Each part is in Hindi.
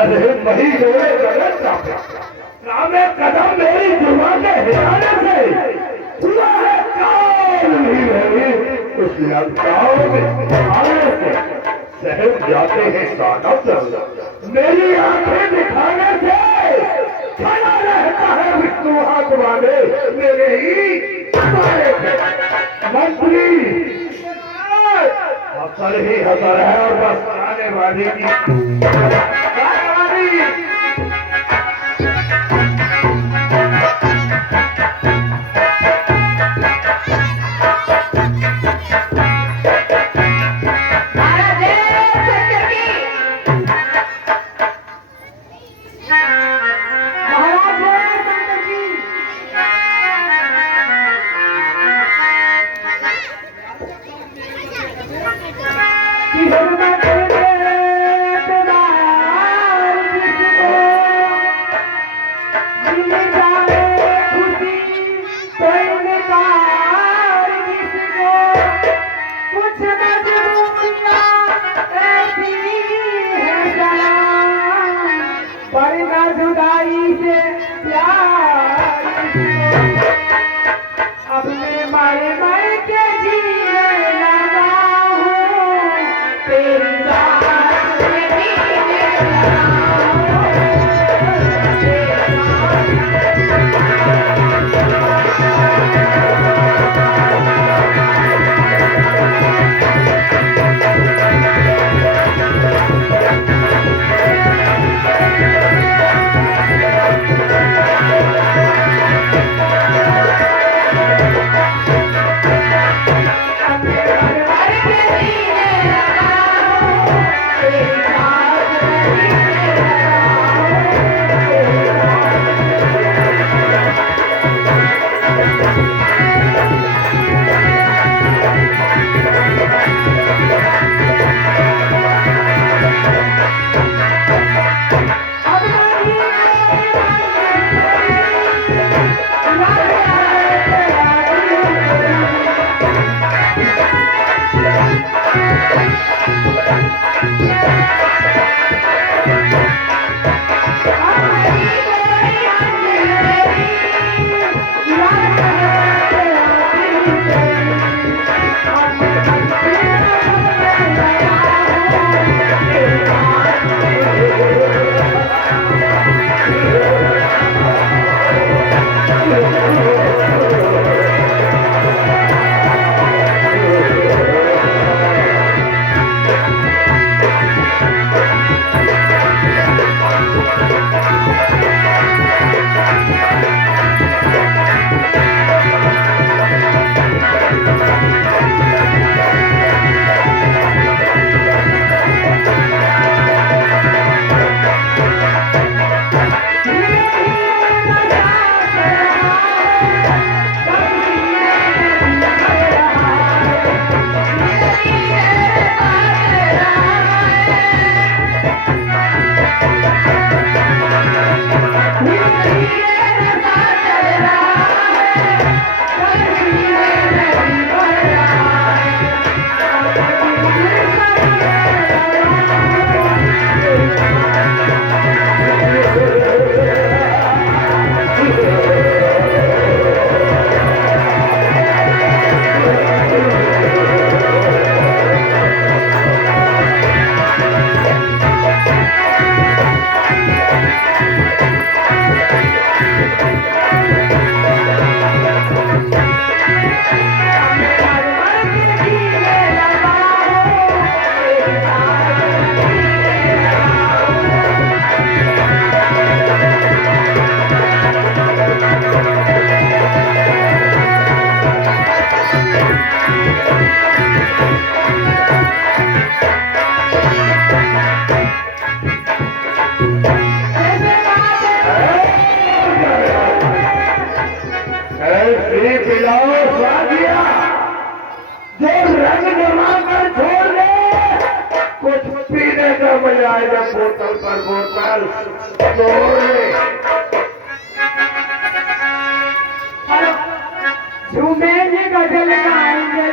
अरे वही जोड़े गलत कामे कदम मेरी जुबान के हिलाने से हुआ है काल नहीं रही उस लड़काओं में आने से शहर जाते हैं सादा चल मेरी आंखें दिखाने से खड़ा रहता है विष्णु हाथ वाले मेरे ही मंत्री हसर ही हसर है और बस आने वाली की जाएगा बोतल पर बोतल झूमेंगे गजल गाएंगे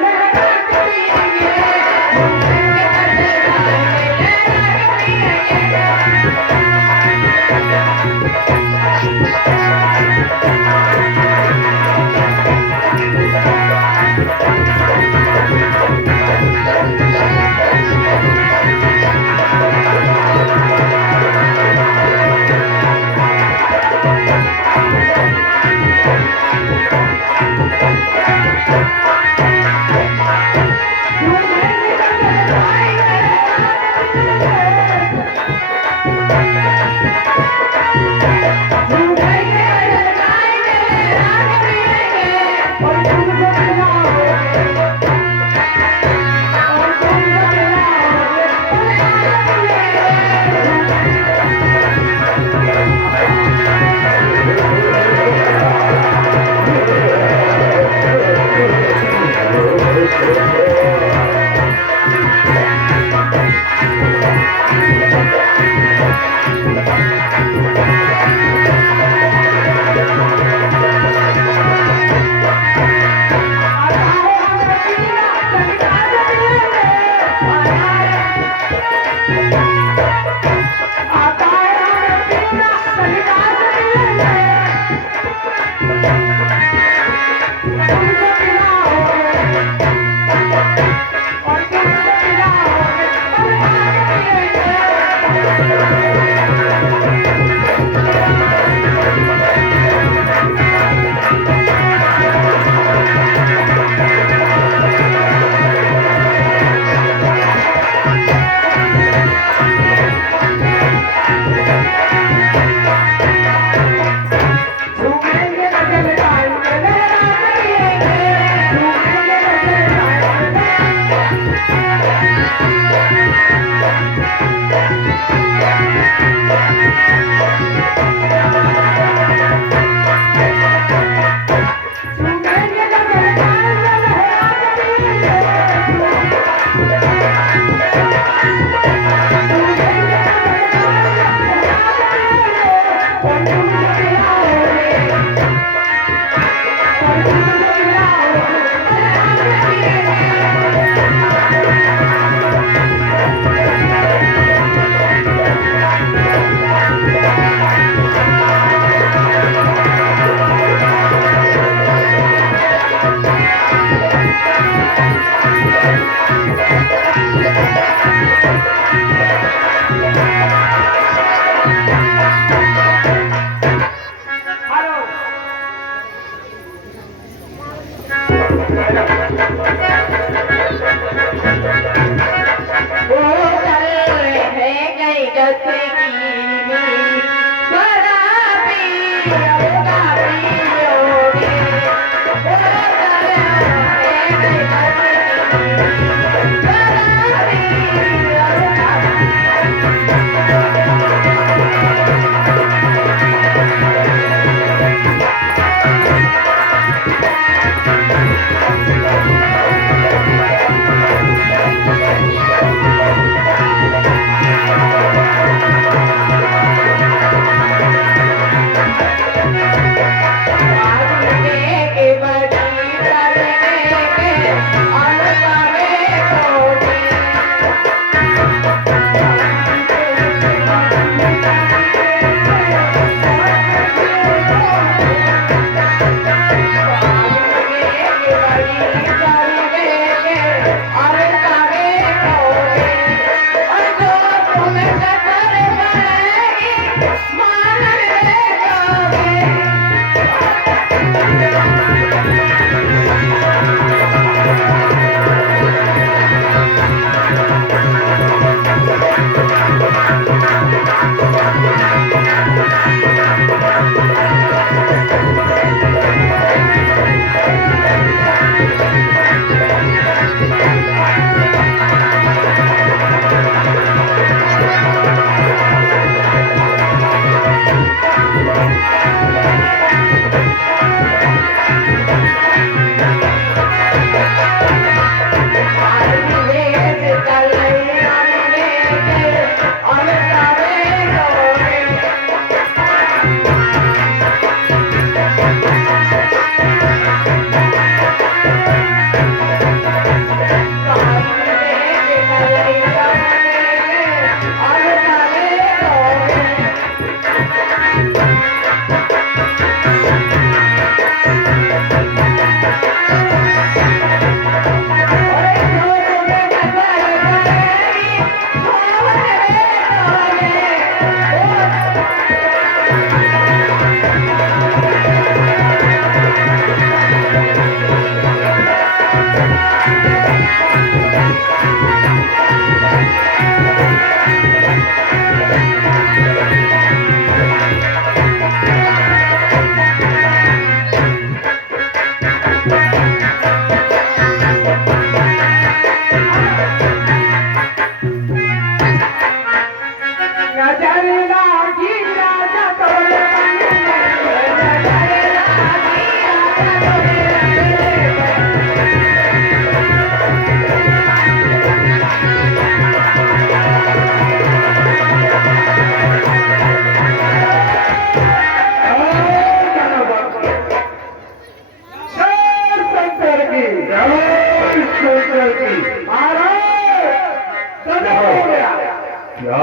क्या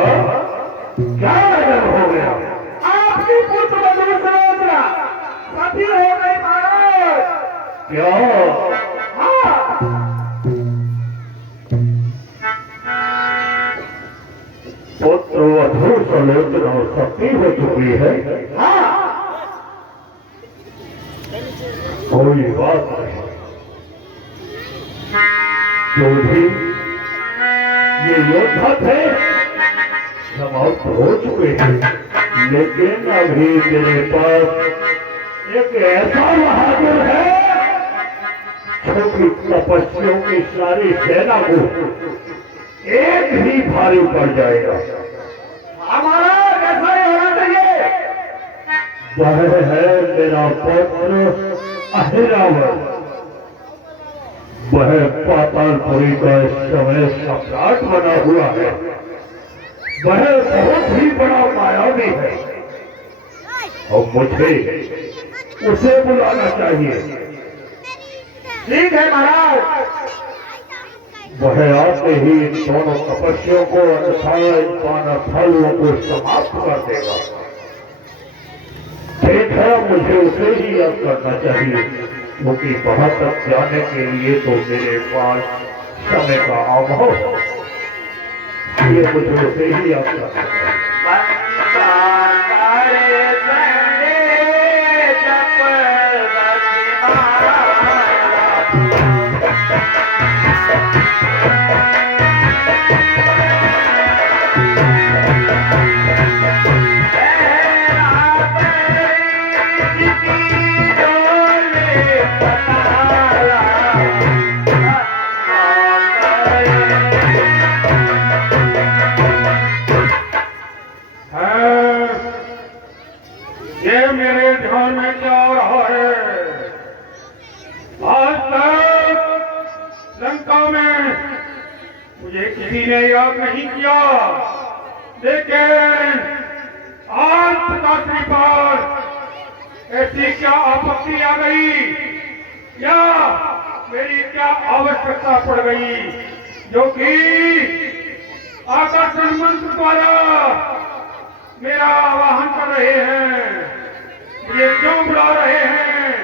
क्या गजब हो गया? आपकी पुत्र मधु सरोजना सती हो गई महाराज। क्या? हाँ पुत्र वधू सलोचना सती हो चुकी है। हाँ कोई बात नहीं। जो भी ये योद्धा थे समाप्त हो चुके हैं, लेकिन अभी मेरे पास एक ऐसा बहादुर है छोटी तपस्वियों की सारी सेना को एक ही भारी पड़ जाएगा। हमारा कैसा ही होना चाहिए। वह है मेरा पुत्र अहिरावण। वह पातालपुरी का इस समय सम्राट बना हुआ है। वह बहुत ही बड़ा मायावी है और मुझे उसे बुलाना चाहिए। ठीक है महाराज। वह आते ही इन दोनों तपस्वियों को अन्यथा इन पानाथालुओं को समाप्त कर देगा। ठीक है, मुझे उसे ही याद करना चाहिए, क्योंकि वहां तक जाने के लिए तो मेरे पास समय का अभाव है। ये मुझे उसे ही याद करना चाहिए। जप मुझे किसी ने याद नहीं किया, लेकिन आज पिताश्री पर ऐसी क्या आपत्ति आ गई या मेरी क्या आवश्यकता पड़ गई जो कि आकर्षण मंत्र द्वारा मेरा आवाहन कर रहे हैं, मुझे क्यों बुला रहे हैं?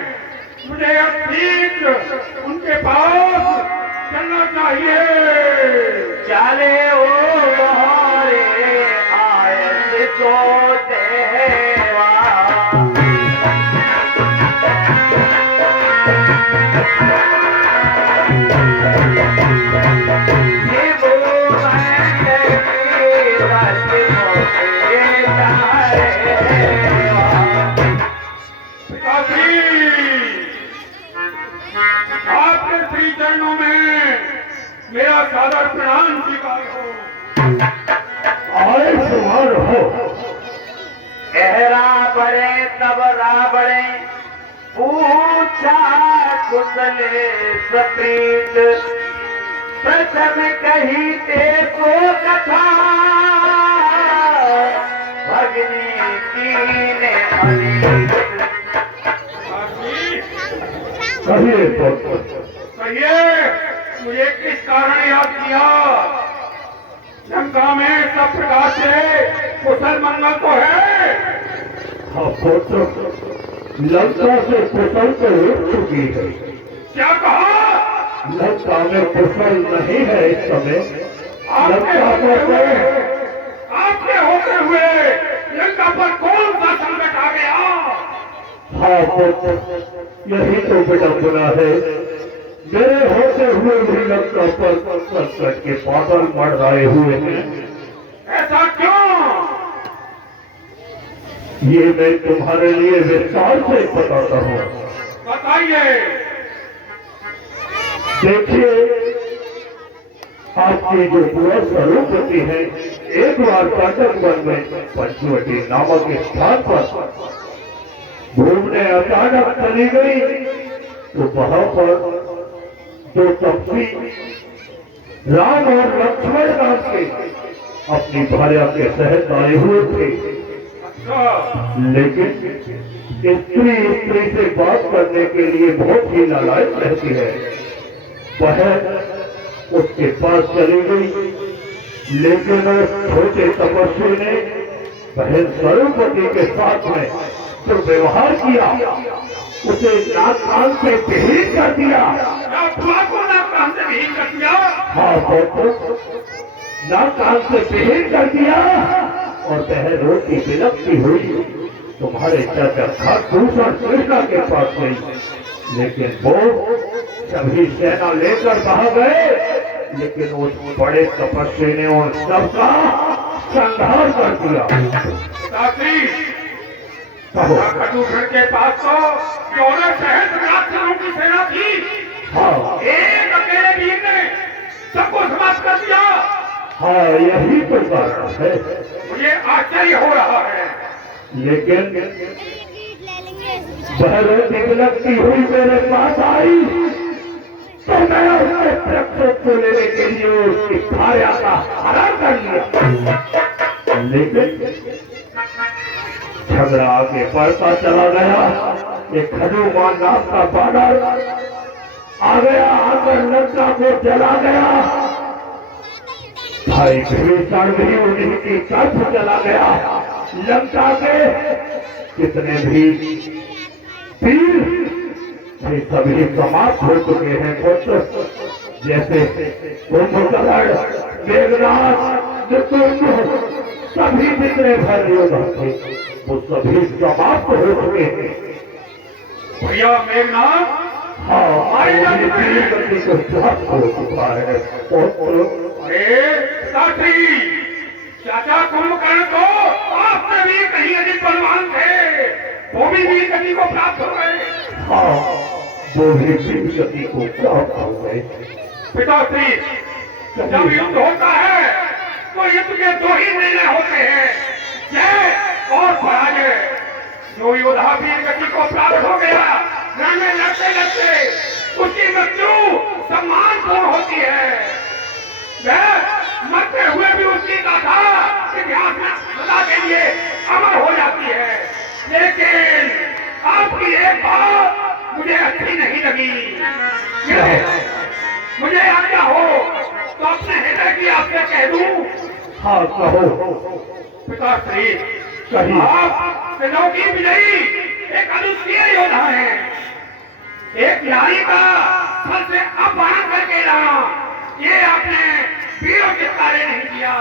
मुझे अब ठीक उनके पास चलना चाहिए। चले ओ हमारे आए तो देवा आपके श्री चरणों में मेरा सादर प्रणाम स्वीकार हो। आए सुमार हो। गहरा बड़े तब राबड़े पूछा कुशले सप्रीत प्रथम कही ते को कथा भगनी कीने अनीत कहिए तो कहिए, मुझे किस कारण याद किया? लंका में सब प्रकार से कुशल मंगल तो है। हाँ पुत्र, लंका से कुशल तो हो चुकी है। क्या कहा? लंका में कुशल नहीं है इस समय। आपके होते हुए लंका पर कौन सा संकट आ गया? हाँ पुत्र, यही तो विडंबना है। मेरे होते हुए भी लंका पर संकट के बादल मंडराए हुए हैं। ऐसा क्यों? ये मैं तुम्हारे लिए विस्तार से बताता हूँ। बताइए। देखिए, आपकी जो पूरा स्वरूपति है, एक बार पाटक वन में पंचवटी नामक स्थान पर घूमने अचानक चली गई, तो वहां पर दो तपस्वी राम और लक्ष्मण नाम के अपनी भार्या के सहज आए हुए थे। लेकिन स्त्री स्त्री से बात करने के लिए बहुत ही लालायित रहती है। वह उसके पास चली गई, लेकिन उस छोटे तपस्वी ने बहन स्वरूपति के साथ में जो व्यवहार किया, उसे नाक कान से विहीन कर दिया। नाक कान से विहीन कर दिया? हाँ बहुत, नाक कान से विहीन कर दिया। और वह रोटी बिलकती हुई तुम्हारे चाचा खाटूषण कृष्णा के पास गई, लेकिन वो सभी सेना लेकर भाग गए, लेकिन उस बड़े तपस्वी ने उन सबका संहार कर दिया। खाटूषण के पास तो 14 सहस्त्र राक्षसों की सेना थी। हाँ, एक अकेले वीर ने सबको समाप्त कर दिया। हाँ, यही तो कारण है। मुझे आश्चर्य हो रहा है, लेकिन वह रोटी बिलकती हुई मेरे पास आई तो मैं उसके प्रक्षोभ को लेने के लिए उसकी भार्या का हरण कर लिया। लेकिन झगड़ा आगे बढ़ता चला गया। एक हनुमान नाम का बानर आ गया, आकर लंका को जला गया। भाई भीषण भी उन्हीं की तरफ चला गया। लंका के कितने भी वीर वे सभी समाप्त हो चुके हैं पुत्र। जैसे कुंभकर्ण, मेघनाथ, मृत्युंजय, सभी जितने भर योद्धा थे वो सभी समाप्त हो चुके हैं। भैया मेघनाथ, हाँ, हमारी गति को प्राप्त हो चुका है। अरे साथी, चाचा कुंभकर्ण तो आपसे भी कहीं अधिक बलवान थे, वो भी वीर गति को प्राप्त हो गए। हाँ, वो भी वीर गति को प्राप्त हो गए। पिताश्री, जब युद्ध होता है तो युद्ध के दो ही निर्णय होते हैं, जय और पराजय। जो योद्धा वीर गति को प्राप्त हो गया, रण में लड़ते लड़ते उसकी मृत्यु सम्मानपूर्ण होती है। वह मरते हुए भी उसकी गाथा इतिहास में सदा के लिए अमर हो जाती है। लेकिन आपकी एक बात मुझे अच्छी नहीं लगी। मुझे आज्ञा हो तो अपने हृदय की आपसे कह दूं। हाँ कहो। पिताश्री, कहिए। आप सेनाओं की विजयी एक अद्वितीय योद्धा है। एक नारी का फल से अपहरण करके लाना, ये आपने वीरों के कार्य नहीं किया,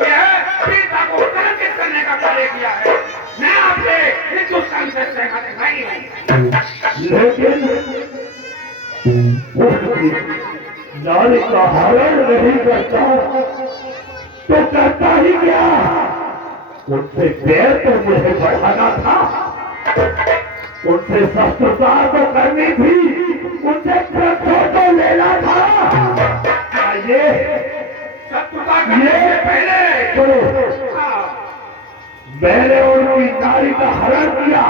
यह वीरता को कलंकित करने का कार्य किया है। मैं आपसे हिंदुस्तान से सहमत नहीं हूं। लेकिन नारी का हरण नहीं करता तो करता ही क्या? उनसे पैर तो मुझे बढ़ाना था, उनसे शस्त्रता तो करनी थी, उनसे प्रथो तो लेना था। ये शत्रुता करने से पहले चलो मैंने उनकी नारी का हरण किया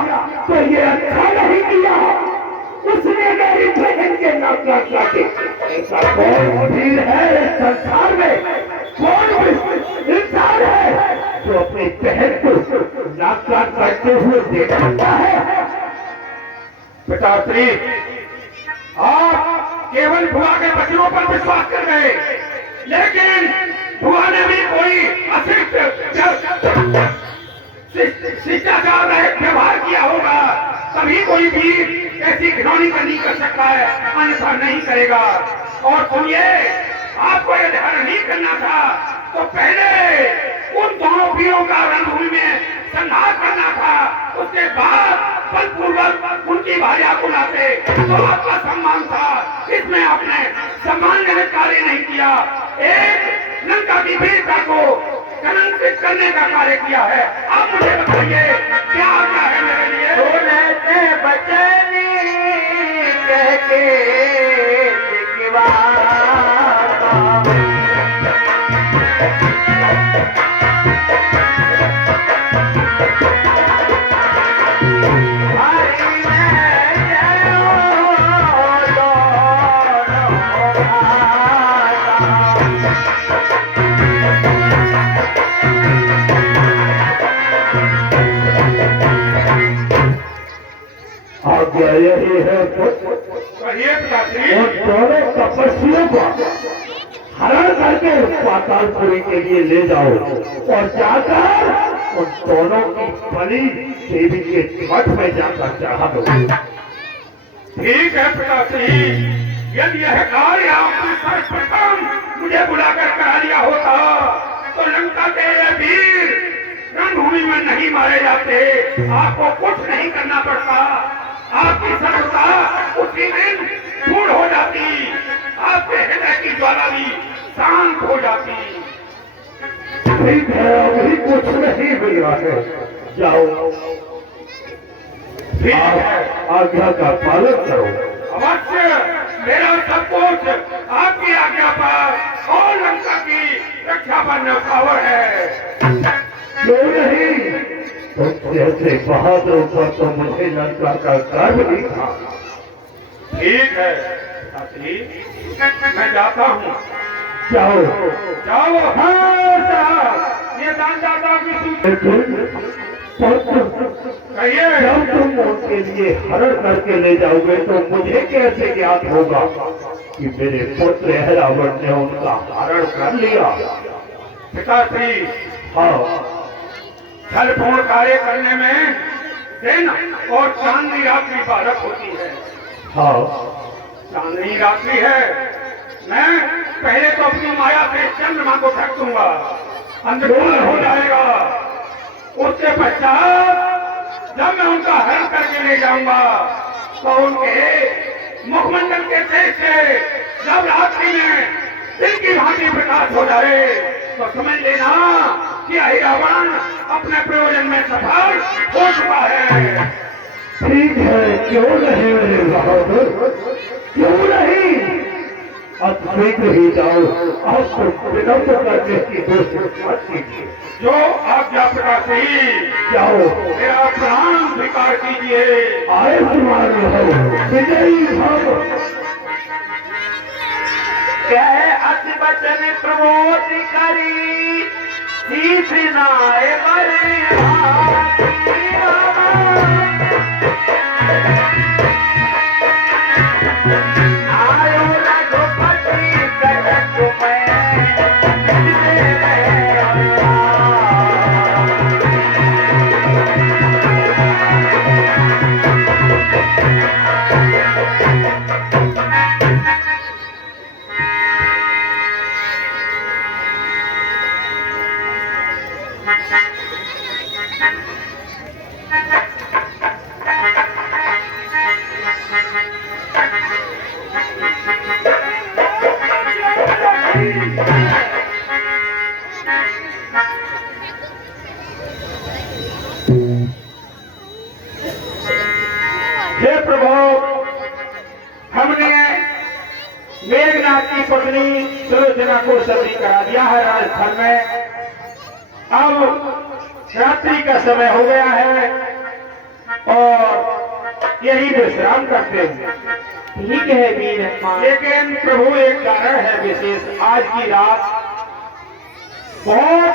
तो ये अच्छा नहीं किया। उसने मेरी बहन के नाम काटे। ऐसा कौन वीर है इस संसार में, कौन इंसान है जो अपनी बहन को नाक काट करते हुए देख सकता है? पिताश्री, आप केवल भुआ के वचनों पर विश्वास कर गए, लेकिन भुआ ने भी कोई शिष्टाचार रहित व्यवहार किया होगा, तभी कोई भी ऐसी घिनौनी करनी कर सकता है, अन्यथा नहीं करेगा। और सुनिए, आपको यह ध्यान नहीं करना था तो पहले उन दोनों वीरों का रणभूमि में संहार करना था, उसके बाद बलपूर्वक उनकी भार्या को लाते तो आपका सम्मान था। इसमें आपने सम्मानजनक कार्य नहीं किया, एक लंका की वीरता को कलंकित करने का कार्य किया है। आप मुझे बताइए क्या आज्ञा है मेरे लिए? सुनते बचनी कहके यही है उन दोनों तपस्वियों को हरण करके पातालपुरी के लिए ले जाओ और जाकर उन दोनों की बलि देवी के मठ में जाकर चढ़ा दो। ठीक है पिताश्री, यदि यह कार्य आपने सर्वप्रथम मुझे बुलाकर करा लिया होता तो लंका के ये वीर रणभूमि में नहीं मारे जाते, आपको कुछ नहीं करना पड़ता, आपकी शत्रुता उसी दिन दूर हो जाती, आपके हृदय की ज्वाला भी शांत हो जाती। ठीक है, अभी कुछ नहीं हुआ है, जाओ आज्ञा का पालन करो। अवश्य, मेरा सब कुछ आपकी आज्ञा पर और लंका की रक्षा पर न्यौछावर है। क्यों नहीं? तुम जैसे बहादुर पर तो मुझे लंका का गर्व नहीं था। ठीक है शास्त्री, मैं जाता हूँ। जाओ जाओ। हाँ साहब, ये दानदाता की सूची कहिए। जब तुम उनके लिए हरण करके ले जाओगे तो मुझे कैसे ज्ञात होगा कि मेरे पुत्र ऐरावत ने उनका हरण कर लिया? पिताश्री, हाँ, छलपूर्ण कार्य करने में दिन और चांदनी रात्रि बालक होती है। हाँ, चांदनी रात्रि है, मैं पहले तो अपनी माया से चंद्रमा को ढक दूंगा, अंधकार हो जाएगा। उसके पश्चात जब मैं उनका हरण करके ले जाऊंगा तो उनके मुखमंडल के तेज से जब रात्रि में दिन की भांति प्रकाश हो जाए तो समझ लेना कि रावण अपने प्रयोजन में सफल हो चुका है। ठीक है, क्यों नहीं मेरे बहादुर, क्यों नहीं? अब शीघ्र ही जाओ, अब तो विलंब करने की कोशिश मत कीजिए। जो आज्ञा पिताश्री, जाओ, मेरा प्राण स्वीकार कीजिए। आए तुम्हारे हो विजयी भव। कह अति बचन प्रमोद करी शीश नाय मरे आयो रघुपति कटक हे प्रभु, हमने मेघनाथ की पत्नी सुलोचना को सती करा दिया है राजस्थान में। अब रात्रि का समय हो गया है और यही विश्राम करते हैं। ठीक है वीर, लेकिन प्रभु एक कारण है विशेष। आज की रात बहुत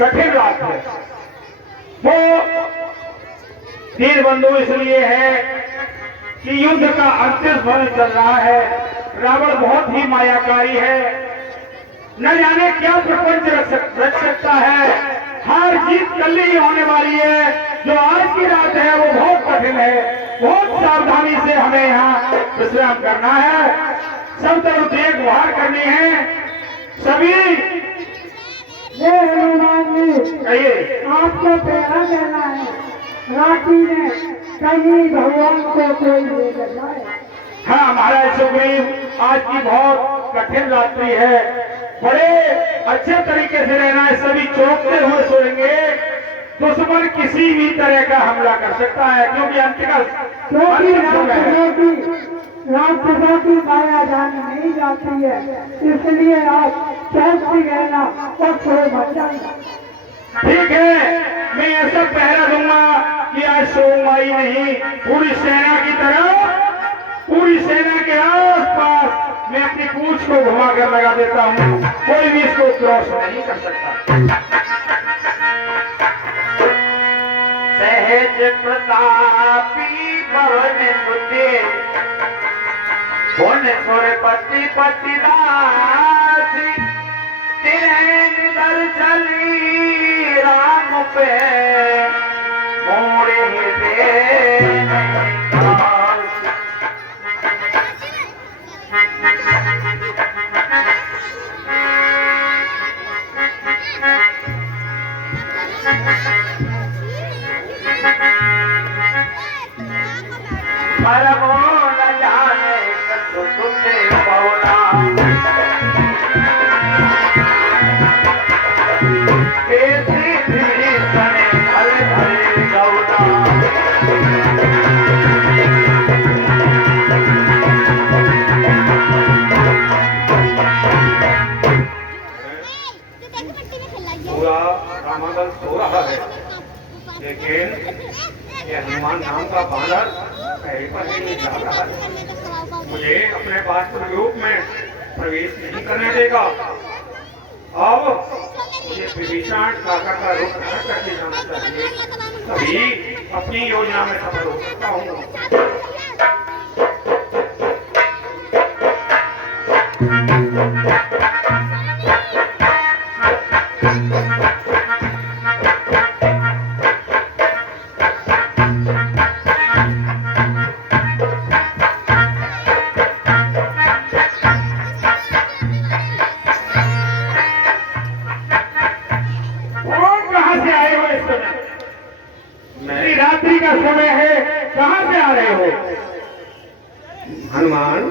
कठिन रात है। वो वीर बंधु इसलिए है कि युद्ध का अंतिम समय चल रहा है। रावण बहुत ही मायाकारी है, न जाने क्या प्रपंच रच सकता है। हार जीत कल ही होने वाली है। जो आज की रात है वो बहुत कठिन है। बहुत सावधानी से हमें यहाँ विश्राम करना है। सब तरफ देखभाल करनी है। सभी ये हनुमान जी, कहिए आपको पहरा देना है। रात्रि में कहीं भगवान को कोई ले जाए। हाँ महाराज सुग्रीव, आज की बहुत कठिन रात्रि है। बड़े अच्छे तरीके से रहना है। सभी चौंकते हुए सोएंगे। दुश्मन किसी भी तरह का हमला कर सकता है, क्योंकि क्योंकि राक्षसों की माया जानी नहीं जाती है, इसलिए आप चौकसी रहना और सो मत जाना। ठीक है, मैं ऐसा पहरा दूंगा कि आज सोमवारी नहीं, पूरी सेना की तरह, पूरी सेना के आसपास मैं अपनी पूंछ को घुमाकर लगा देता हूँ। कोई भी इसको क्रॉस नहीं कर सकता। सहज प्रतापी पवन सुते पुण्य सुरपति पतिदासी तिरंग दल चली राम पे मोड़े दे परमो न जाने कछु सुने पौना ऐसी धीरे सने भले भले गौना पूरा रामादल सो रहा है, लेकिन ये हनुमान नाम का बानर कहीं पर ही नहीं जा रहा है। मुझे अपने वास्तविक रूप में प्रवेश नहीं करने देगा। अब मुझे विभीषण काका का रूप धारण करके जाना चाहिए, तभी अपनी योजना में सफल हो सकता हूँ। रात्रि का समय है, कहां से आ रहे हो? हनुमान,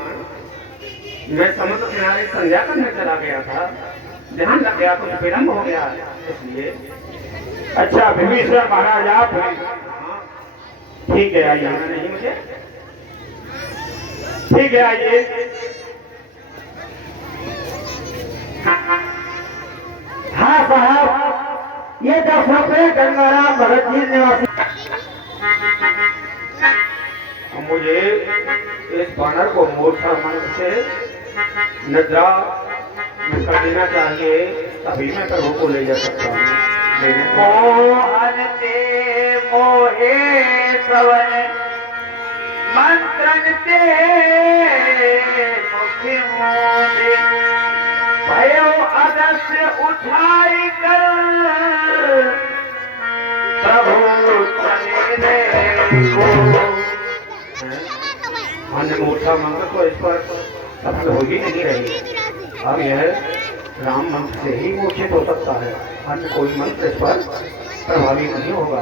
मैं समुद्र किनारे संध्या करने चला गया था, ध्यान लग गया, कुछ विलम्ब हो गया इसलिए। अच्छा विभीषण महाराज आप हैं? ठीक है आइए। नहीं मुझे ठीक है आइए। हाँ साहब, ये 10 रुपये गंगाराम भगत जी निवासी। मुझे इस बानर को मूर्खा मन से निद्रा में कर देना चाहिए, तभी मैं प्रभु को ले जा सकता हूँ। मोहन ते मोहे सवन मंत्रन ते मुख मोहे भयो अदस्य उठाई कर प्रभु चले को। अन्य मूर्छा मंत्र तो इस पर सफल हो ही नहीं रही। अब यह राम मंत्र से ही मूर्छित हो सकता है, अन्य कोई मंत्र इस पर प्रभावी नहीं होगा।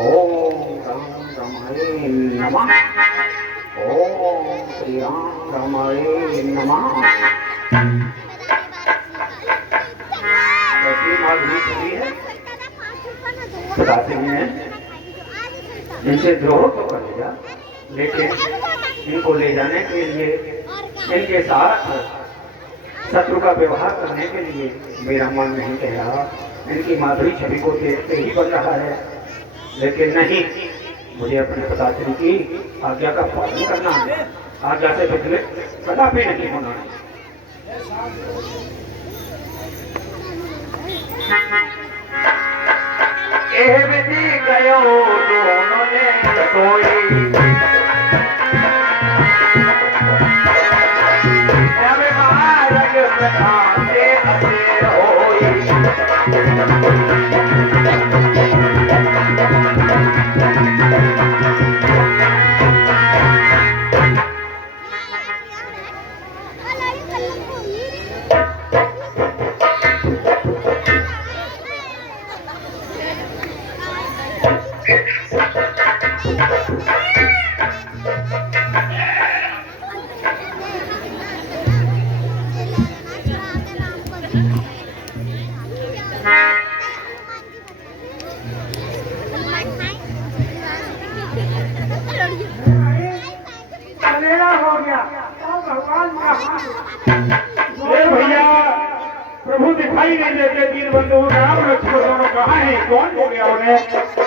ओम राम रामाय नमः, ओम श्री राम रामाय नमः। ऐसी माधुरी छवि है, बताते हैं इनसे द्रोह तो करेगा, लेकिन इनको ले जाने के लिए, इनके साथ शत्रु का व्यवहार करने के लिए मेरा मन नहीं कह रहा। इनकी माधुरी छवि को देखते ही बन रहा है, लेकिन नहीं, मुझे अपने पिताश्री की आज्ञा का पालन करना है। आज्ञा से विचलित कदापि नहीं होना है। एह विधि गयो दोनों ने सोई अंधेरा हो गया और भगवान का हाथ। भैया प्रभु दिखाई नहीं देते, तीन बंधु राम लक्ष्मण दोनों कहाँ हैं? कौन हो गया उन्हें?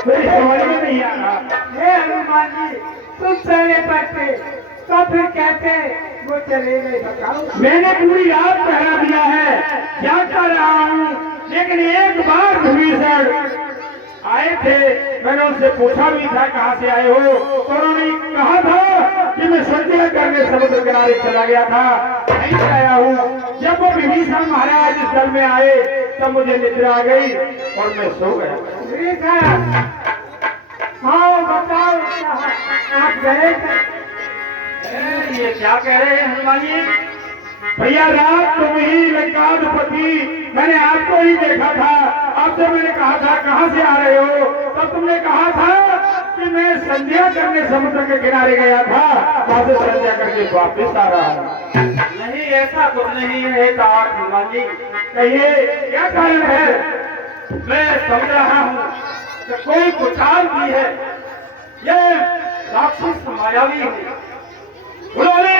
मेरी समझ में नहीं आ रहा। हे हनुमान जी, तुम चले पड़ते तो फिर कहते वो चले गए, बताओ। मैंने पूरी रात पहरा दिया है, जागता रहा हूँ, लेकिन एक बार विभीषण आए थे, मैंने उनसे पूछा भी था कहाँ से आए हो, तो उन्होंने कहा था कि मैं संध्या करने समुद्र किनारे चला गया था, नहीं आया हूँ। जब वो विभीषण महाराज इस दल में आए तब मुझे निद्रा आ गई और मैं सो गया। विभीषण, हाँ बताओ, आप गए थे? ये क्या कह रहे हैं हनुमान जी? भैया रात तुम ही लंकाधिपति, मैंने आपको ही देखा था। आपसे मैंने कहा था कहाँ से आ रहे हो, तब तुमने कहा था कि मैं संध्या करने समुद्र के किनारे गया था, वहां से संध्या करके वापिस आ रहा हूँ। नहीं, ऐसा कुछ नहीं है हनुमान जी। कहिए क्या कारण है? मैं समझ रहा हूँ कि कोई कुचाल भी है, ये राक्षस मायावी है। उन्होंने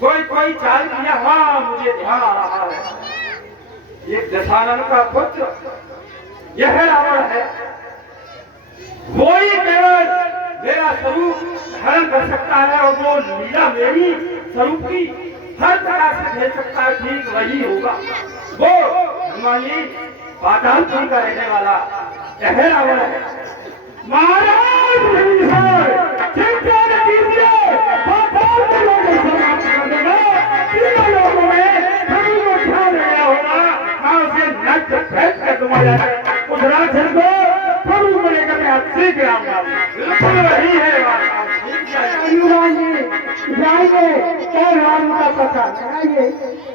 कोई चाल किया। हाँ, मुझे ध्यान आ रहा है, ये दशानन का पुत्र यह रावण है, वो ही केवल मेरा स्वरूप धारण कर सकता है और वो लीला मेरी स्वरूप की हर तरह से खेल सकता है। ठीक वही होगा वो हनुमानी पातालपुर का रहने वाला यह रावण है। महाराज चिंता न कीजिए, पातालपुर को समाप्त कर देगा। तीनों लोगों में प्रभु को उठा गया होगा, मैं उसे नष्ट फेंक कर तुम्हारा उस राक्षस को प्रभु को लेकर मैं अच्छी गिराऊंगा। बिल्कुल वही है हनुमान जी, जाइए और राम का पता कराइए।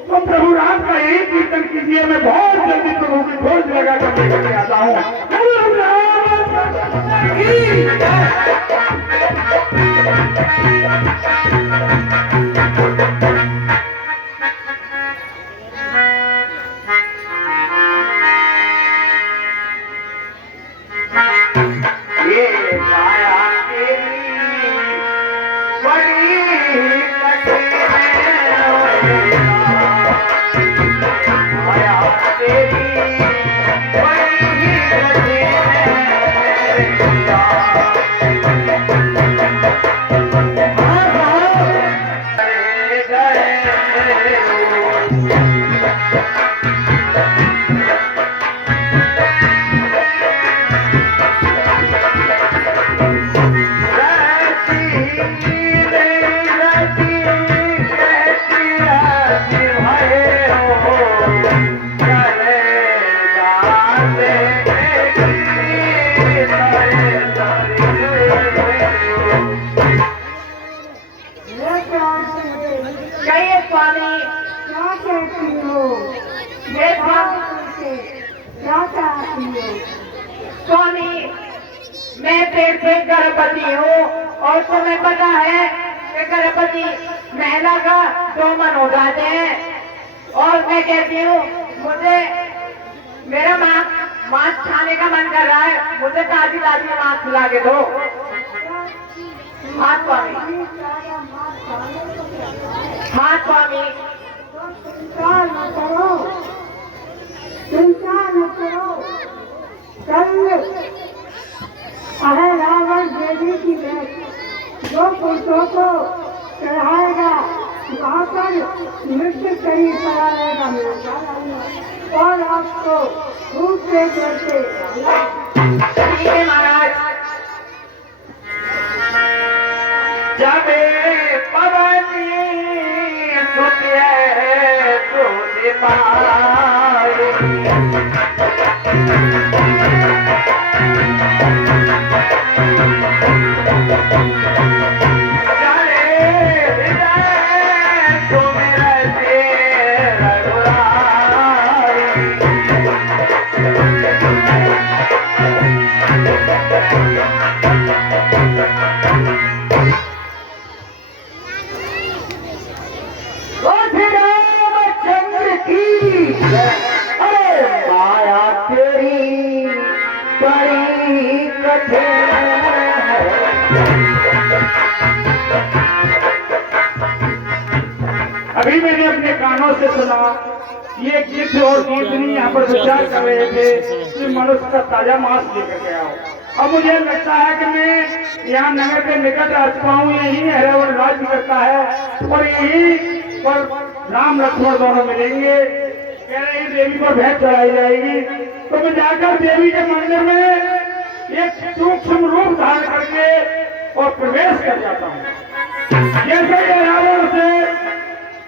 तो प्रभु राम का यही कीर्तन कीजिए, मैं बहुत जल्दी प्रभु की खोज लगा कर लेकर के आता हूँ। ये माया तेरी बड़ी कठिन है, माया तेरी बड़ी कठिन है। और तुम्हें पता है कि गर्भवती महिला का 2 मन हो जाते हैं। और मैं कहती हूँ मुझे मेरा मांस खाने का मन कर रहा है, मुझे ताजी ताजी मांस खिला के दो। हाँ स्वामी, हाँ स्वामी। चिंता न करो, कल अरे रावण देवी की भेंट जो पुरुषों को चढ़ाएगा वहाँ पर मृत्यु शरीर चढ़ाएगा और आपको रूप से करते महाराज। जबे पवनी सुतिए तुझे पाए अभी मैंने अपने कानों से सुना ये गिद्ध और गिद्धनी यहाँ पर विचार कर रहे थे कि मनुष्य का ताजा मांस लेकर के आओ। अब मुझे लगता है कि मैं यहाँ नगर के निकट आ चुका हूँ, यही हरियावण राज्य करता है और यही पर राम लक्ष्मण दोनों मिलेंगे। कह रहे देवी पर भेंट चढ़ाई जाएगी, तो मैं जाकर देवी के मंदिर में एक सूक्ष्म रूप धारण करके और प्रवेश कर जाता हूँ। जैसे ही रावण से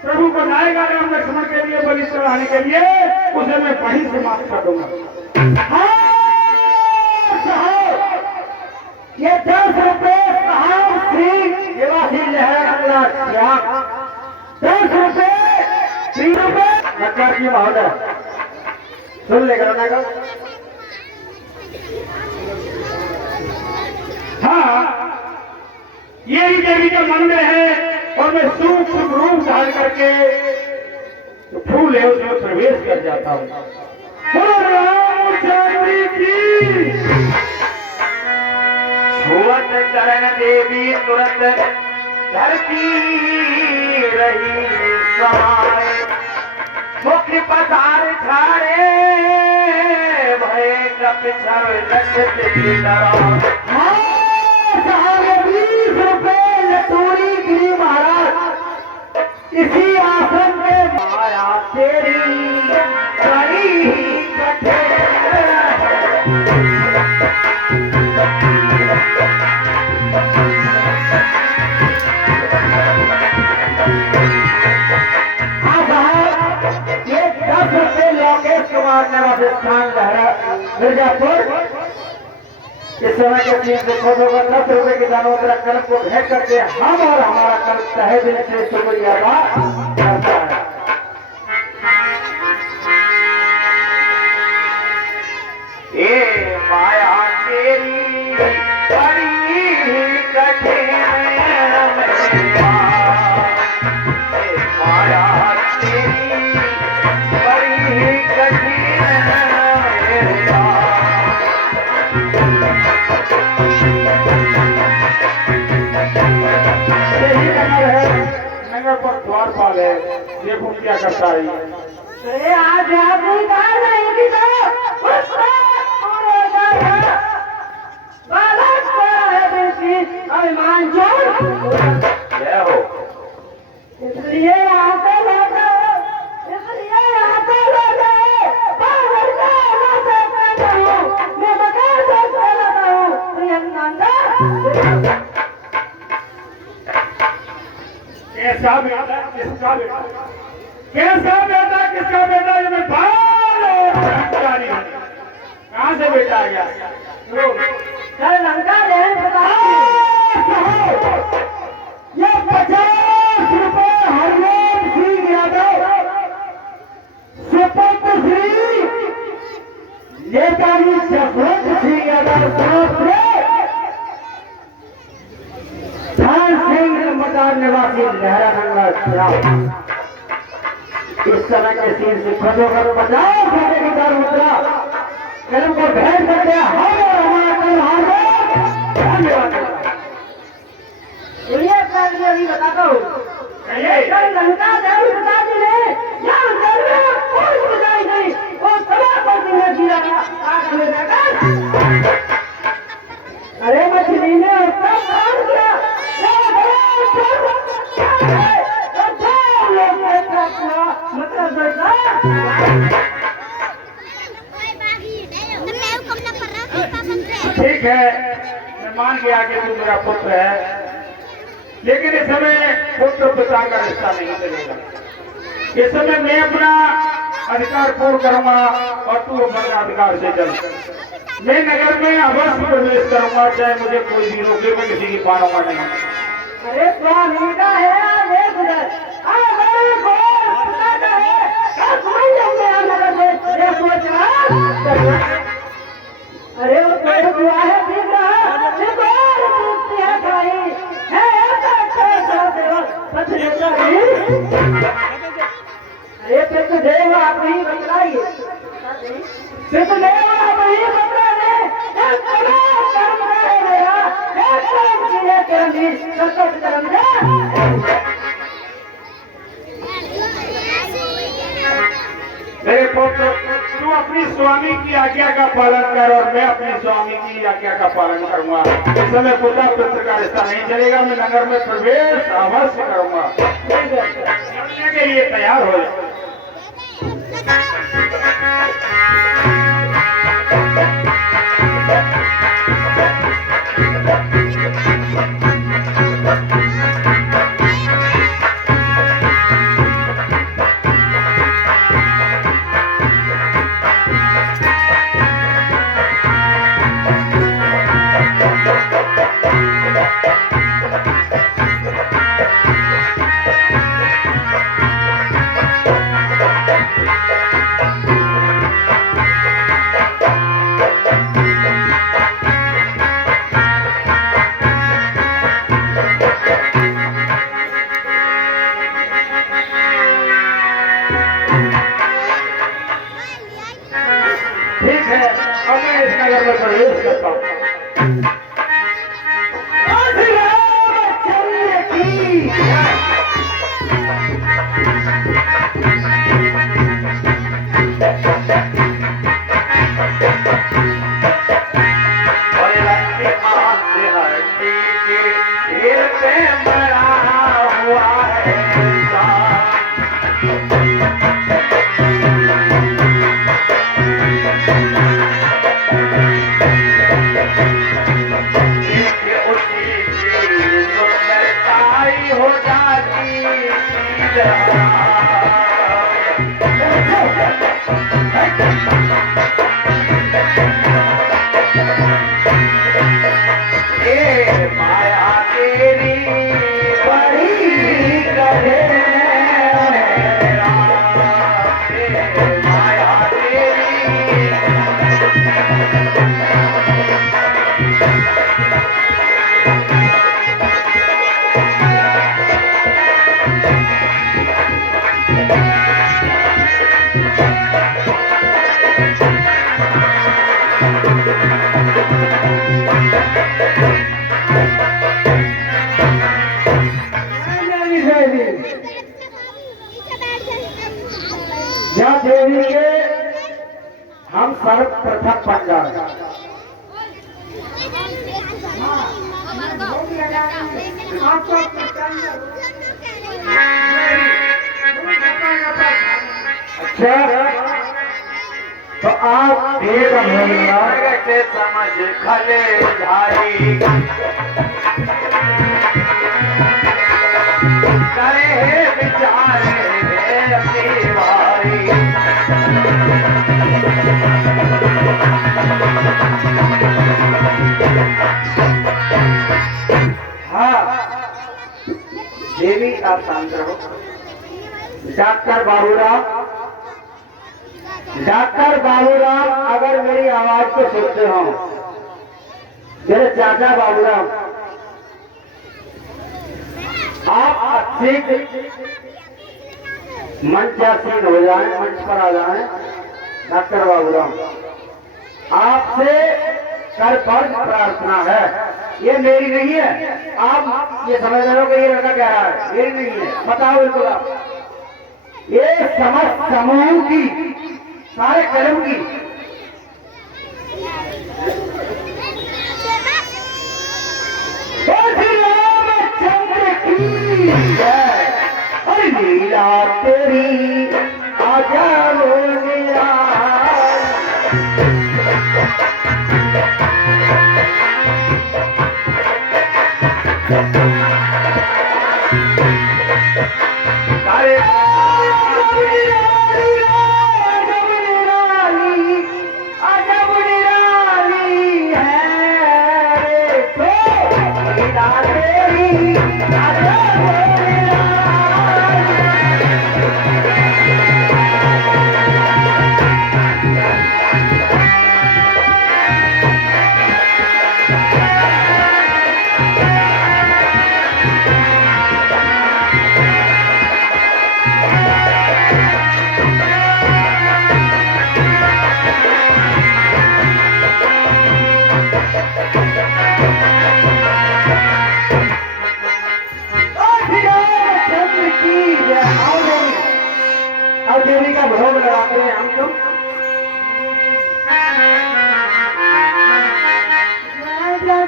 प्रभु को लाएगा राम लक्ष्मण के लिए बलि चढ़ाने के लिए, उसे मैं वहीं से माफ कर दूंगा। ये 10 रुपए कहां श्री निवासी है 10 रुपए 3 रुपए नकार की महोदय सुन लेकर ना। हाँ, यही देवी का मंदिर है और मैं सूक्ष्म रूप धारण करके तो फूल है उसमें प्रवेश कर जाता हूँ। छुअत चरण देवी तुरंत धरती रही समाए, मुख्य पसार छाड़े भय कप छर लक्षित की तरह। 20 रुपए लटूरी गिरी महाराज इसी आसन में माया तेरी बड़ी कठिन। ये 10 रुपए लोकेश कुमार निवास स्थान मिर्जापुर इस समय के 300 होगा। 10 रुपए के दानों पर कल्प को भेंट करके हम और हमारा कल्प तहे दिल से शुक्रिया करता है। ये माया तेरी बड़ी कठिन, माया तेरी बड़ी कठिन। नगर पर द्वारपाल है, देखो क्या करता है। अरे आज नहीं अभिमान जोड़ हो इसलिए आते लगे, इसलिए आते लगे बाहर का मैं बता सकता हूँ कैसा बेटा किसका बेटा, कैसा बेटा किसका बेटा, ये मैं बाल और जानी कहाँ से बेटा आ गया। लंका लेन ये 50 रुपए हरनाम सिंह यादव सुपंत श्री नेताजी जसवंत सिंह यादव साहब से भाई मदार निवासी लहरा रंगा इस समय के सीन से खजो कर बचाओ खाते की दारू मुद्रा कलम को भेद कर दिया हमारा कल धन्यवाद ये अभी बताता हूँ कल लंका देवी बता दी ने यहाँ देवी कोई बुझाई नहीं वो सदा को तुम्हें दिया आग में देकर अरे मछली ने उसका काम किया मतलब ठीक है, मैं मान गया कि तू मेरा पुत्र है, लेकिन इस समय पुत्र पिता का रिश्ता नहीं चलेगा। इस समय मैं अपना अधिकार पूर्ण करूंगा और तू अपने अधिकार से चल। मैं नगर में अवश्य प्रवेश करूंगा, चाहे मुझे कोई भी रोके, मैं किसी की मानूंगा नहीं। अरे स्वामी का है ये गुजर अरे वो तो दुआ है देख रहा देखो है भाई है अरे फिर तो देव आप ही बतलाइए फिर तो देव आप ही बतला दे मेरे पुत्र, तू अपनी स्वामी की आज्ञा का पालन कर और मैं अपनी स्वामी की आज्ञा का पालन करूंगा। इस समय पिता पुत्र का रिश्ता नहीं चलेगा, मैं नगर में प्रवेश अवश्य करूंगा। लड़ने के लिए तैयार हो जाओ। प्रवेश करता हूँ। यह देवी के हम सर्वप्रथम बन जा रहे हैं। अच्छा, तो आप एक के समझ खले धारी करे विचारे अपनी भारी हाँ, देवी आप शांत रहो। डॉक्टर बाबूराम अगर मेरी आवाज को सुनते हो, मेरे चाचा बाबूराम आशिक मंच आसीन हो जाए, मंच पर आ जाए। डॉक्टर बाबूराम, आपसे कर फर्ज प्रार्थना है, ये मेरी नहीं है। आप ये समझ रहे हो कि ये लड़का कह रहा है, मेरी नहीं है। बताओ बिल्कुल आप, ये समस्त समूह की, सारे कलम की। रामचंद्र की जय। अरे लीला तेरी आजा बोलिया। अब देवी का भोग लगाते हैं हम तुम।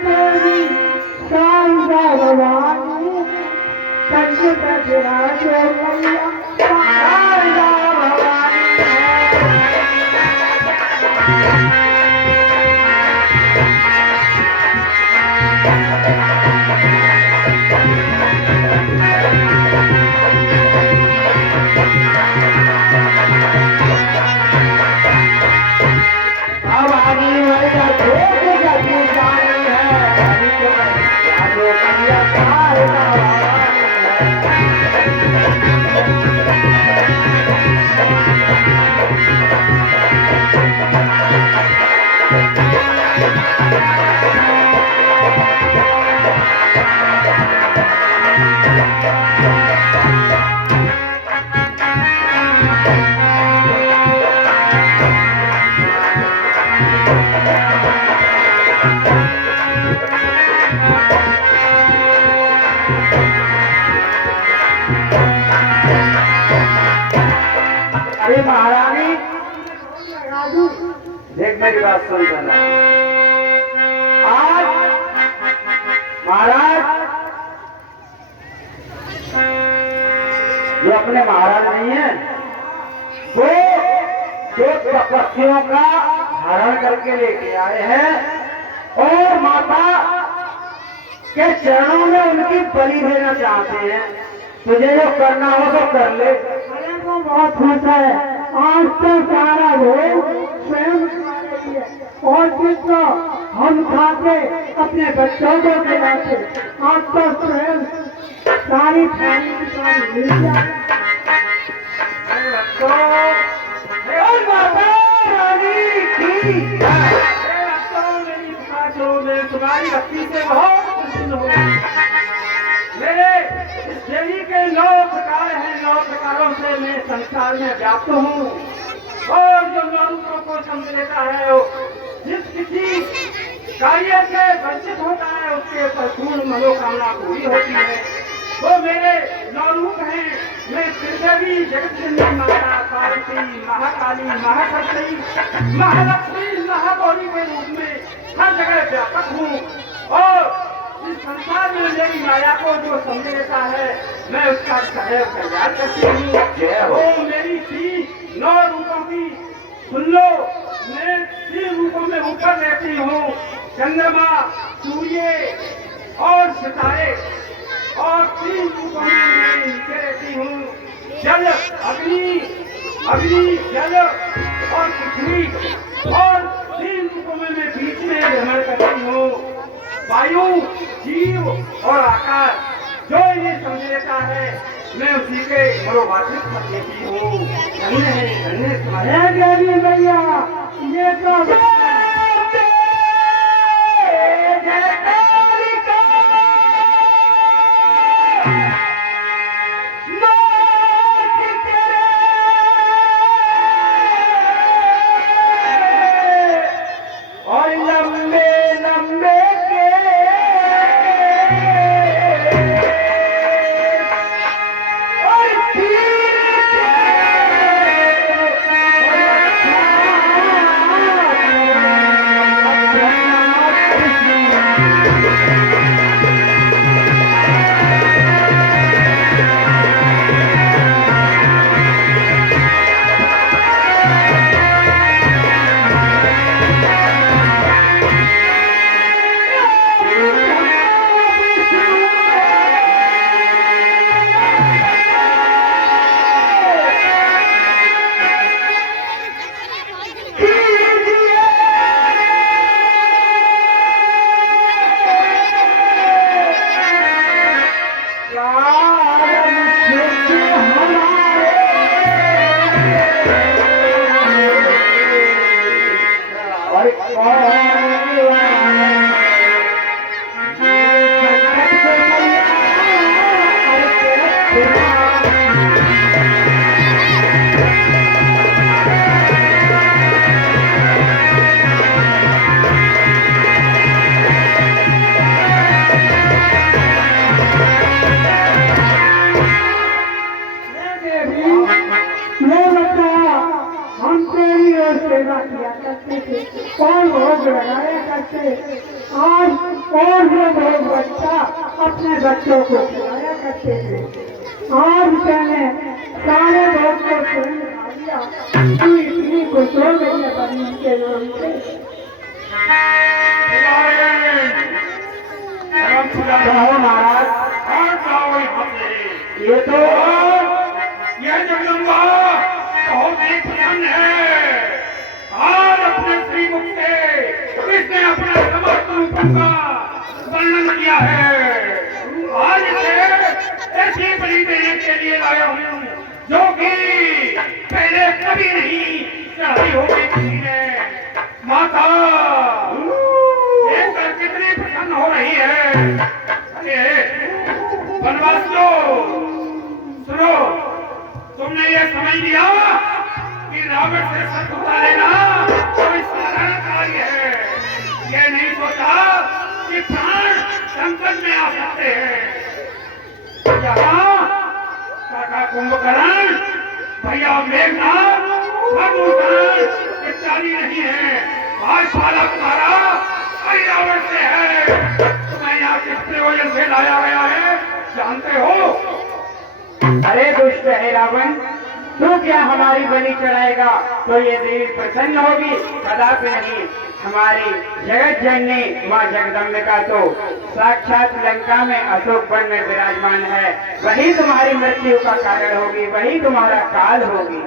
देवी शांता भवानी संकट भवानी अरे महारानी, देख मेरी बात सुन पहले। आज महाराज जो अपने महाराज नहीं है, वो दो तपस्वियों का हरण करके लेके आए हैं और माता के चरणों में उनकी बलि देना चाहते हैं। तुझे जो करना हो तो कर ले। को बहुत खुश है, आज तो सारा भोग स्वयं खा रही है और जिसको हम खाते अपने बच्चों को खिलाते। आज तो स्वयं सारी फैमिली मिल जाए। तुम्हारी भक्ति से बहुत प्रसन्न हो। मेरे इस देवी के 9 प्रकार हैं, 9 प्रकारों से मैं संसार में व्याप्त हूँ और जो 9 रूपों को समझ लेता है, वो जिस किसी कार्य से वंचित होता है उसके परिपूर्ण मनोकामना पूरी होती है। वो मेरे 9 रूप हैं। मैं त्रिदेवी जगतजननी माता पार्वती, महाकाली, महाशक्ति, महालक्ष्मी, महागौरी के रूप में हर जगह व्यापक हूँ और इस संसार में मेरी माया को जो समझ लेता है, मैं उसका सदैव कल्याण करती हूँ। वो मेरी 9 रूपों की सुन लो। मैं 3 रूपों में ऊपर रहती हूँ, चंद्रमा, सूर्य और सितारे, और 3 रूपों में मैं नीचे रहती हूँ, जल, अग्नि, जल और पृथ्वी, और 3 रूपों में मैं बीच में भ्रमण करती हूँ, वायु, जीव और आकाश। जो इन्हें समझ लेता है, मैं उसी के मनोवांछित कर लेती हूँ। धन्य है, धन्य तुम्हारे देवी भैया। ये तो सेवा किया करते थे और भोग लगाया करते। आज और जो भोग बच्चा अपने बच्चों को खिलाया करते थे, आज मैंने सारे भोग को स्वयं खा लिया। इतनी खुश हो गई है बनी के लोग से। महाराज ये तो ये जगदम्बा बहुत ही प्रसन्न है। और अपने श्री मुख से इसने अपने समस्त रूपों का वर्णन किया है। आज इसे ऐसी बलि देने के लिए लाया हूँ जो कि पहले कभी नहीं चढ़ाई होगी किसी ने। माता देखकर कितनी प्रसन्न हो रही है। अरे वनवासियों सुनो, तुमने ये समझ लिया कि रावण से शत्रुता लेना कोई साधारण कार्य है। ये नहीं सोचा कि प्राण संकट में आ सकते हैं। यहाँ काका कुंभकर्ण, भैया मेघनाथ, प्रदूषण इत्यादि नहीं है। आज साला तुम्हारा कई रावण से है। तुम्हें यहाँ किस प्रयोजन से लाया गया है जानते हो? अरे दुष्ट है रावण, तू क्या हमारी बलि चढ़ाएगा तो ये देवी प्रसन्न होगी? कदापि नहीं। हमारी जगत जननी माँ जगदम्बिका तो साक्षात लंका में अशोक वन में विराजमान है। वही तुम्हारी मृत्यु का कारण होगी, वही तुम्हारा काल होगी।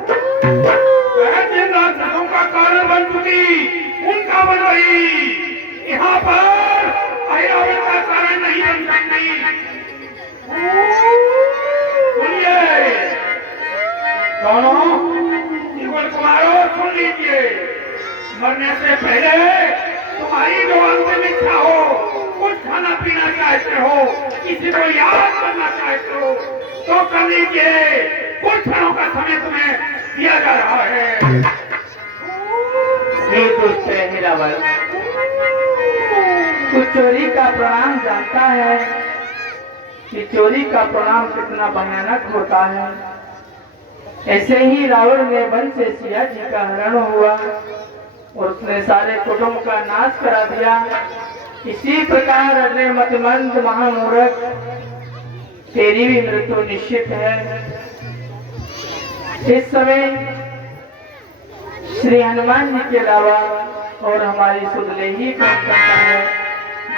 जिन राक्षसों का कारण बन चुकी उनका बन रही, यहाँ पर ऐरावत का कारण नहीं बन सकती। सुनिए दोनों युगल कुमारों, सुन लीजिए। मरने से पहले तुम्हारी जो अंतिम इच्छा हो, कुछ खाना पीना चाहते हो, किसी को याद करना चाहते हो तो कर लीजिए। कुछ क्षणों का समय तुम्हें दिया जा रहा है। हे दुष्ट है रावण, तू चोरी का प्रणाम जानता है कि चोरी का प्रणाम कितना भयानक होता है। ऐसे ही रावण ने वन से सिया जी का हरण हुआ और उसने सारे कुटुंब का नाश करा दिया। इसी प्रकार अरे मतमंद महामूर्ख, तेरी भी मृत्यु निश्चित है। इस समय श्री हनुमान जी के अलावा और हमारी सुधले ही काम करता है।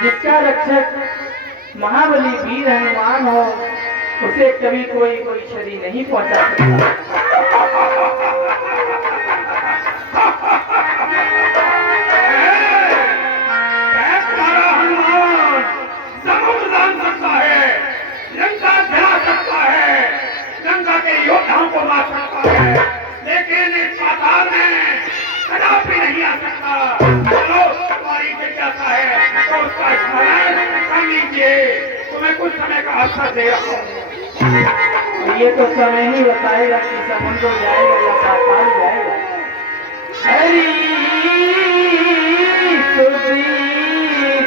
जिसका रक्षक महाबली वीर हनुमान हो, उसे कभी कोई क्षति नहीं पहुंचा सकता। हनुमान समुद्र जान सकता है, लंका गिरा सकता है, लंका के योद्धाओं को मार सकता है, लेकिन इस पाताल में कदापि नहीं आ सकता। चलो तुम्हारी जिज्ञासा है तो उसका स्मरण कर लीजिए। तुम्हें कुछ समय का अवसर दे रहा हूँ। ये तो समय ही बताएगा कि समुद्र जाएगा या पाताल जाएगा। हरी सुधी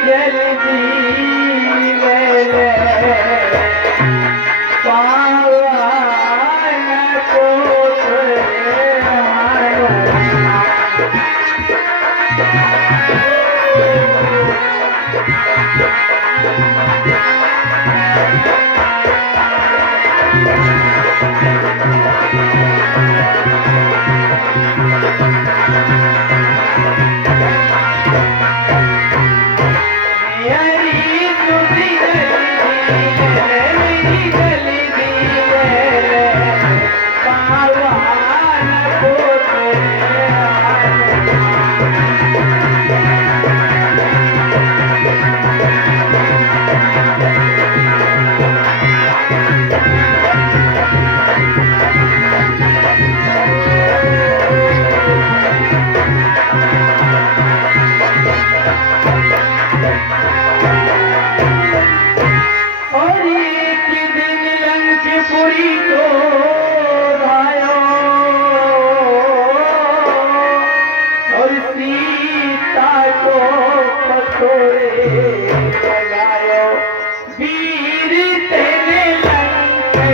जल्दी मेरे पावन पुत्र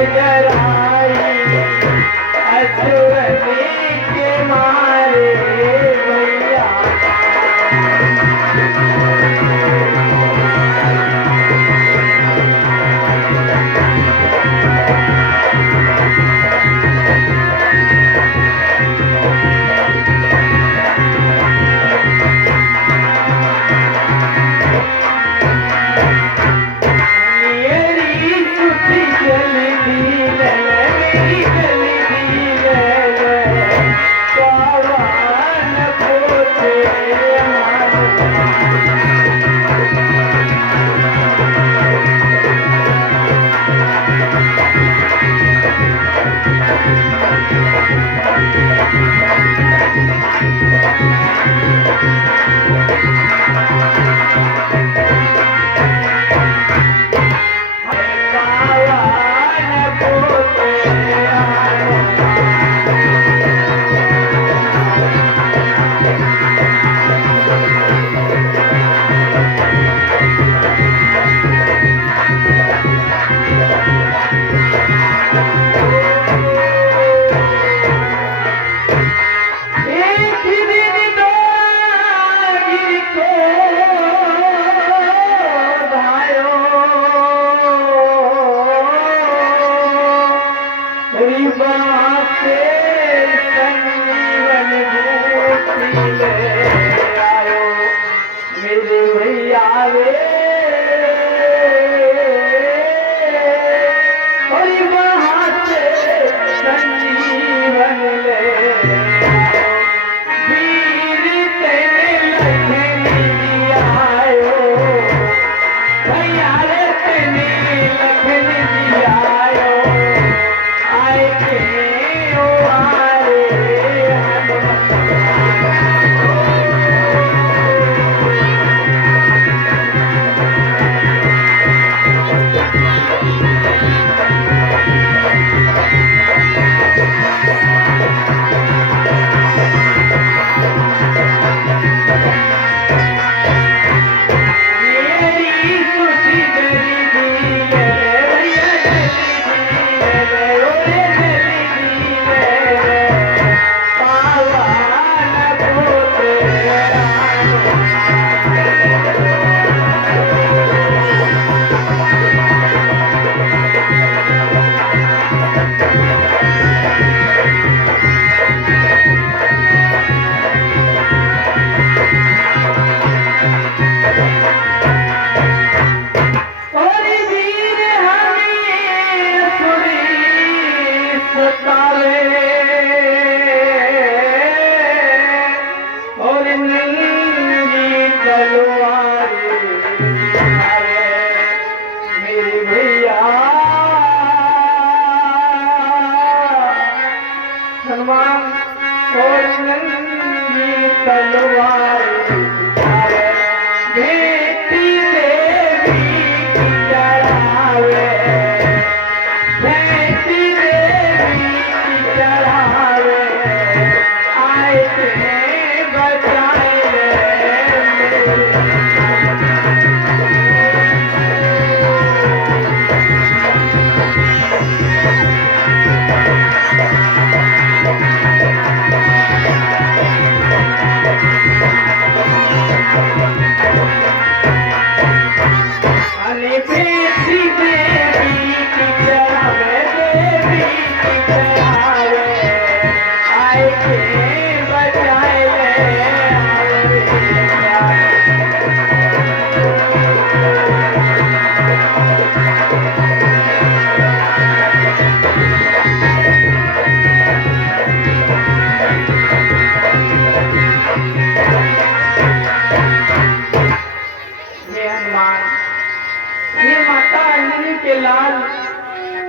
जराई अश्वनी के मारे भैया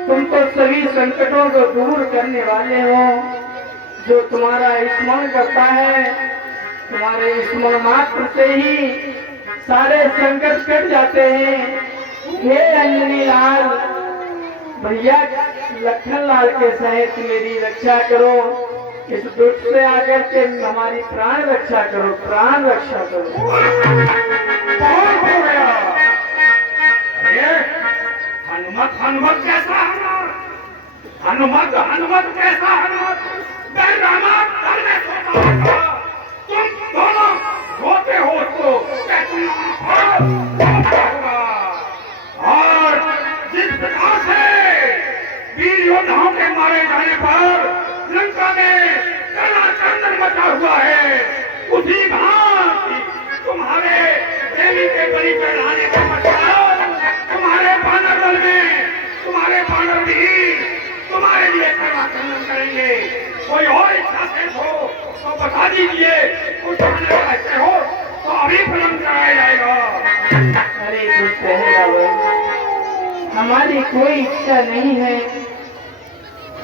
तुम तो सभी संकटों को दूर करने वाले हो। जो तुम्हारा स्मरण करता है, तुम्हारे स्मरण मात्र से ही सारे संकट कट जाते हैं। हे अंजनी लाल, भैया लखन लाल के सहित मेरी रक्षा करो। इस दुष्ट से आकर के हमारी प्राण रक्षा करो, प्राण रक्षा करो। बहुत हो गया। अरे हनुमत हनुमत कैसा होना? हनुमत हनुमत कैसा हनुमत? मैं रामा घर में सोता था, तुम दोनों सोते हो तो मैं होगा। और जिस प्रकार से वीर योद्धाओं के मारे जाने पर लंका में चंदन मचा हुआ है, उसी भांति तुम्हारे देवी के बलि चढ़ाने के पश्चात तुम्हारे बानर दल में तुम्हारे बानर वीर तुम्हारे लिए चंदन करेंगे। कोई और इच्छा से हो तो बता दीजिए, कुछ कहने चाहते हो तो अभी फिल्म कराया जाएगा। अरे कुछ कहे रावण, हमारी कोई इच्छा नहीं है,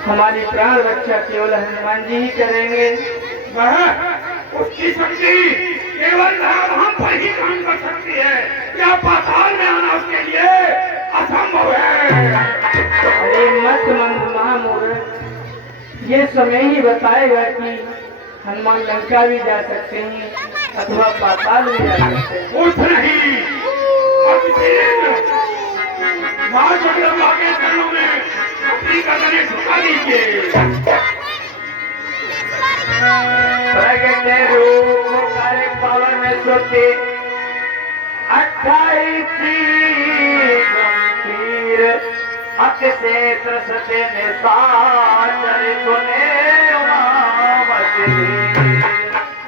हमारी प्राण रक्षा केवल हनुमान जी ही करेंगे। वह उसकी शक्ति केवल हम पर ही काम कर सकती है, या पाताल में आना उसके लिए असंभव है। अरे मत मंद महामूर्ख, ये समय ही बताएगा कि हनुमान लंका भी जा सकते हैं अथवा पाताल भी जा सकते हैं। कुछ नहीं, मां जगदम्बा के चरणों में अपनी गर्दनें झुका दीजिए। प्रगट रूप करे पावन में सोते 28 गंभीर अति से त्रसते निशाचर सुने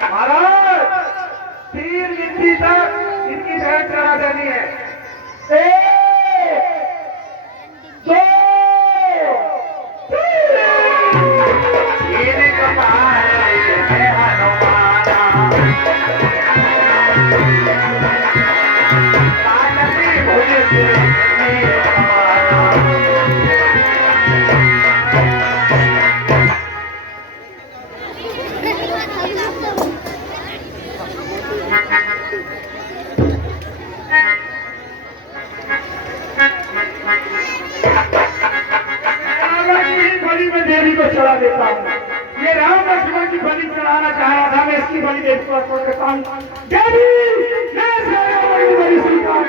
महाराज, तीर गिनती तक इनकी भेंट करा देनी है। 1 2 तीर कमाए हनुमाना कानती भुज देवी को चढ़ा देता हूँ। ये राम लक्ष्मण की बलि चढ़ाना चाह रहा था, मैं इसकी बलि देवी को अर्पण करता हूँ। देवी, मैं रावण की बलि स्वीकार।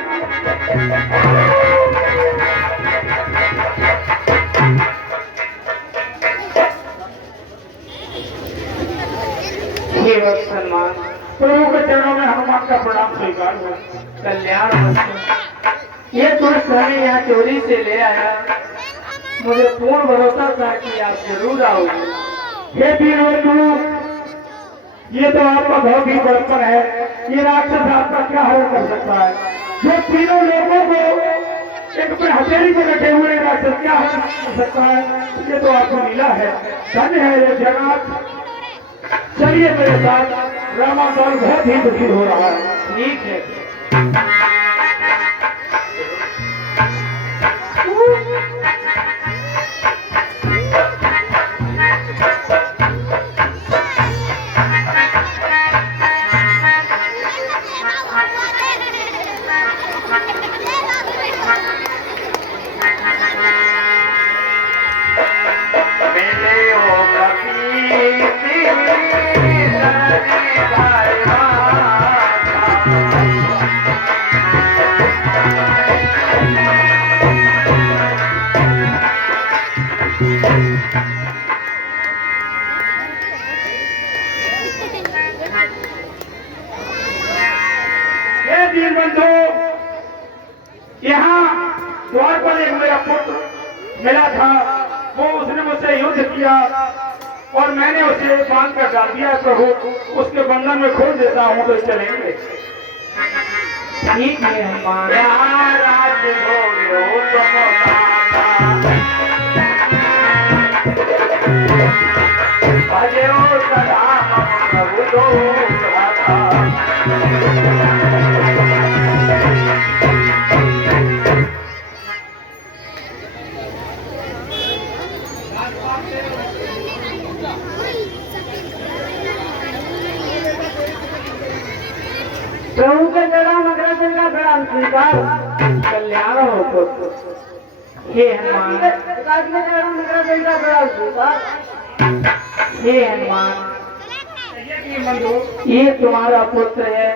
हे वत्सलमान, प्रभु के चरणों में हनुमान का प्रणाम स्वीकार हुआ। कल्याण वस्तु ये दुष्ट हमें यहाँ चोरी से ले आया, मुझे पूर्ण भरोसा था कि आप जरूर आओगे। हे वीरबंधु, ये तो आपका बहुत ही बड़प्पन है। ये राक्षस आपका क्या हल कर सकता है? जो तीनों लोगों को एक पे हथेली पे रखे हुए राक्षस क्या हल कर सकता है? ये तो आपको मिला है। धन्य है ये जगत। चलिए मेरे साथ, रामाचार बहुत ही दुखी हो रहा है। ठीक है। वीरबंधु, यहाँ द्वार पर एक मेरा पुत्र मिला था, वो उसने मुझसे युद्ध किया और मैंने उसे बांध कर डाल दिया। प्रभु, उसके बंधन में खोल देता हूँ तो चलेंगे। ठीक है हमारा राज हो सदा प्रभु दो प्रभु के चरणों में अग्रसर का प्रणाम स्वीकार। कल्याण हो तो हे हनुमान, हे हनुमान, ये तुम्हारा पुत्र है,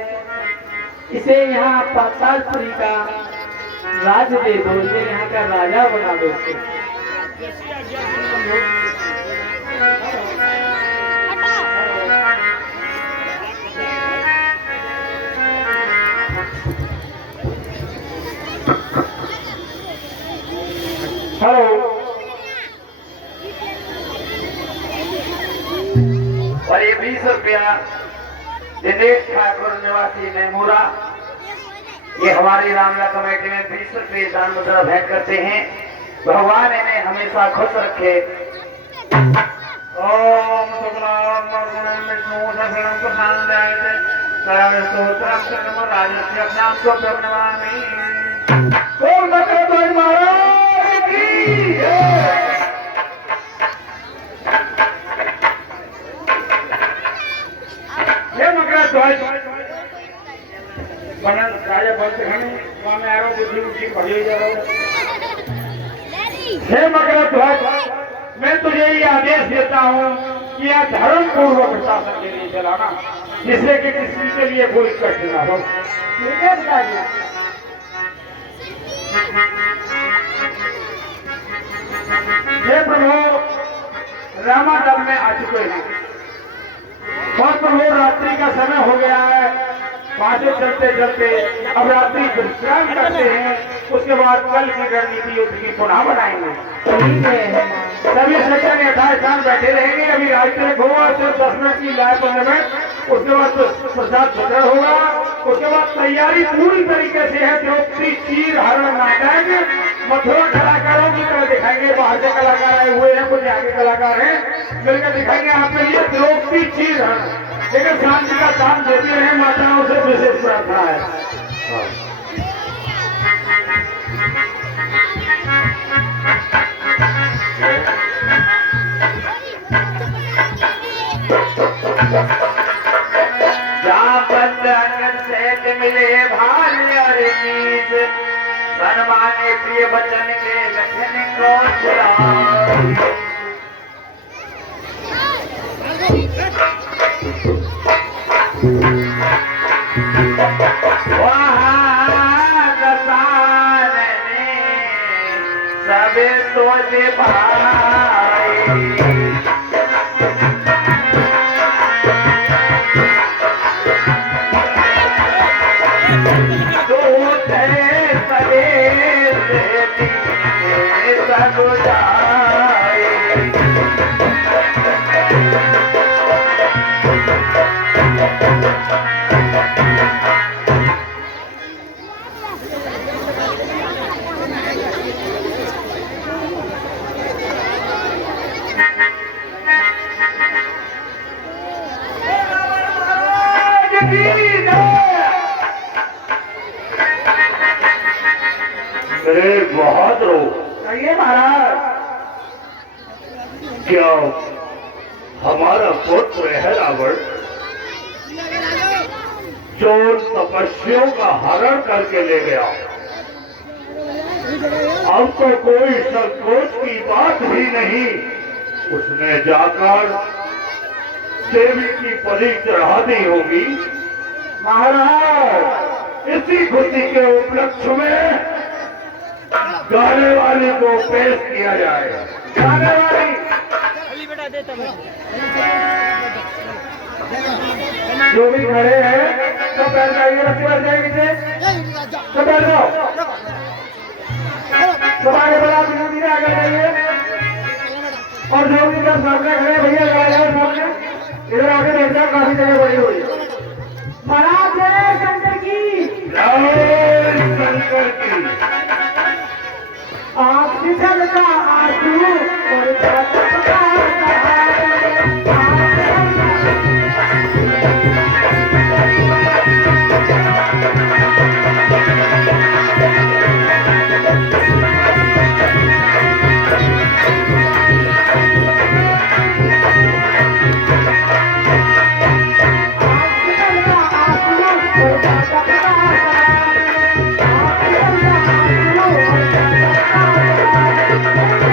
इसे यहाँ पातालपुरी का राज दे दो, इसे यहाँ का राजा बना दो। रुपया दिनेश ठाकुर निवासी नेमुरा, ये हमारी रामला कमेटी में 20 रुपये दान मुद्रा भेंट करते हैं। भगवान इन्हें हमेशा खुश रखे। ओम शुक्लाम वरदं विष्णु शशिवर्णं प्रसन्नाय सर्वस्तोत्रं शरणं राजस्यं स्वयं नमामि। ओम नमः महाराज की जय। ये मकरा ध्वज बनल राजा बोलते हैं वहां में आरो बुद्धि उठी भरी जा रहा है। हे मकरा ध्वज, मैं तुझे ये आदेश देता हूँ कि यह धर्म पूर्वक शासन के लिए चलाना, जिससे कि किसी के लिए कोई कष्ट न हो। ठीक है पिताजी। हे प्रभु, रामादल में आ चुके हैं और प्रभु रात्रि का समय हो गया है। पासे चलते चलते अब रात्रि विश्राम करते हैं, उसके बाद कल की रणनीति युद्ध की पुनः बनाएंगे। सभी सेक्टर यथास्थान बैठे रहेंगे। अभी रात्रि होगा सिर्फ 10 मिनट की लाइव में, उसके बाद तो प्रसाद वितरण होगा। उसके बाद तैयारी पूरी तरीके से है। द्रौपदी चीर हरण नाटक मथुरा कलाकारों की तरह दिखाएंगे। बाहर से कलाकार आए हुए हैं, कुछ आगे कलाकार हैं, मिलकर दिखाएंगे आपके लिए द्रौपदी चीर हरण। लेकिन शांति का दान देते हैं, माताओं से विशेष प्रार्थना है। जहाँ बंधन से मिले भारी और नीच, सन्माने प्रिय वचन के लक्षण को छुड़ा। सबे सोच भाई दूत है सदेश सब जाए। अरे बहादुर, कहिए महाराज। क्या हमारा पुत्र है रावण, जो तपस्वियों का हरण करके ले गया, अब तो कोई संकोच की बात भी नहीं। उसने जाकर देवी की बलि चढ़ा दी होगी। महाराज, इसी खुशी के उपलक्ष्य में गाने वाली को पेश किया जाएगा। गाने वाली जो भी खड़े हैं तो बैठ जाइए, रस्सी बैठ जाएगी तो बैठ जाओ। तुम्हारे बड़ा धीरे धीरे आगे जाइए। और जो भी इधर सामने खड़े भैया सामने इधर आगे बैठ जाओ, काफी जगह बड़ी हुई है। महाराज जय शंकर की, जय शंकर की। आप किधर का आंसू और Thank you.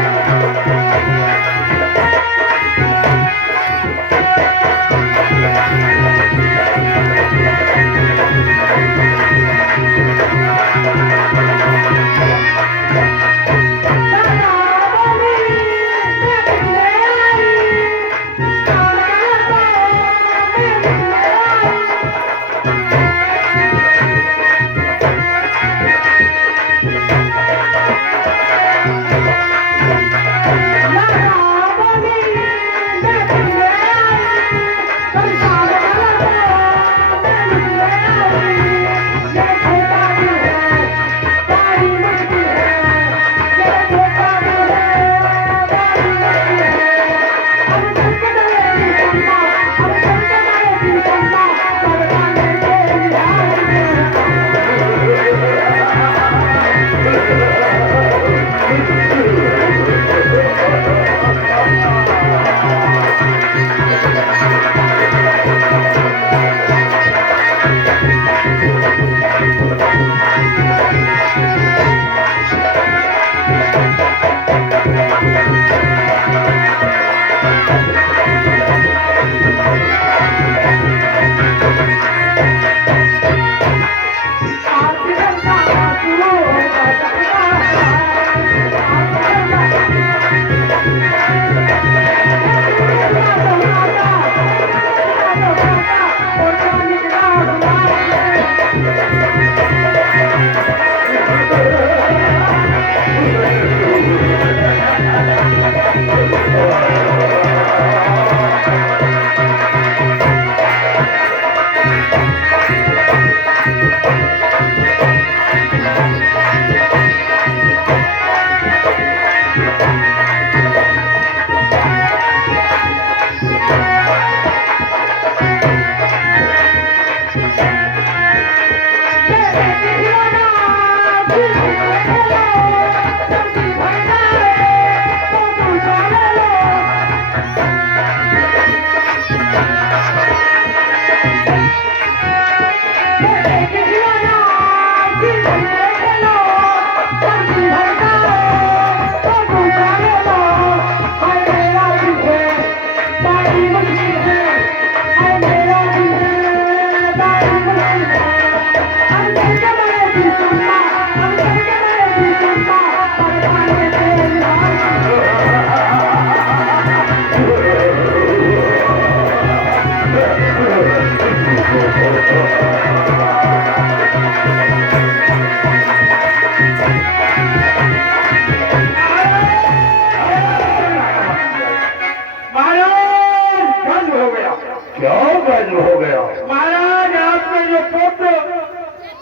हाजिर हो गया। महाराज आपके जो पुत्र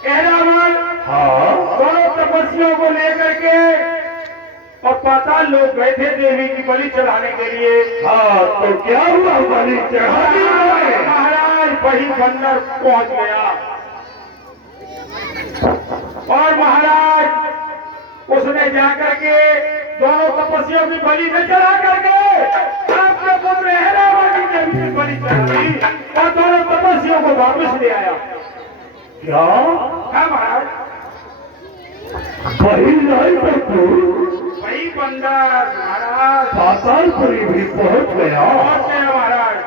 एहरामन हाँ दोनों तपस्वियों को लेकर के और पाताल लोग गए थे देवी की बलि चढ़ाने के लिए। हाँ, तो क्या हुआ? बलि चढ़ा दी गई। महाराज वही बंदर पहुंच गया और महाराज उसने जाकर के दोनों तपस्वियों की बलि में चढ़ा करके आपके पुत्र एहरामन की देवी की बलि चढ़ा दी और दोनों तपस्वियों को वापस ले आया। क्या हाँ महाराज, वही नहीं तो तू वही बंदर महाराज पातालपुरी भी पहुंच गया पहुंच गया महाराज।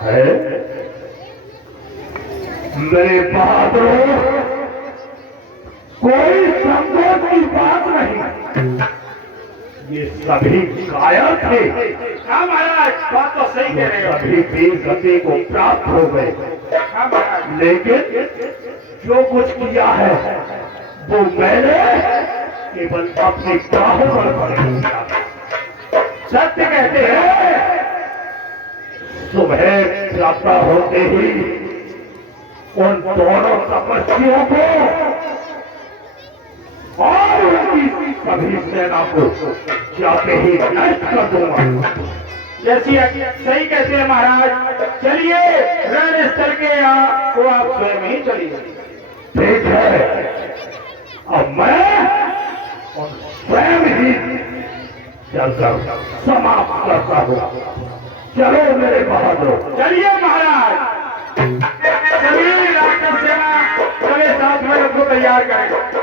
है। मेरे बहादुरों, कोई संकोच की बात नहीं, ये सभी कायर थे। हाँ महाराज, बात तो सही कह रहे हो। सभी वीर गति को प्राप्त हो गए, हाँ महाराज, लेकिन जो कुछ किया है वो मैंने केवल अपनी बाहों पर किया। सत्य कहते हैं। सुबह प्रातः होते ही उन दोनों तपस्वियों को और उनकी सभी सेना को जाते ही नष्ट कर दूंगा। जैसी सही कहते हैं महाराज। चलिए रण स्थल के यहाँ को आप स्वयं ही चलिए। ठीक है, अब मैं उन स्वयं ही चलकर समाप्त करता हूँ। चलो मेरे बहादुर, चलिए महाराज, चलिए राक्षस सेना चले साथ में उनको तैयार करें।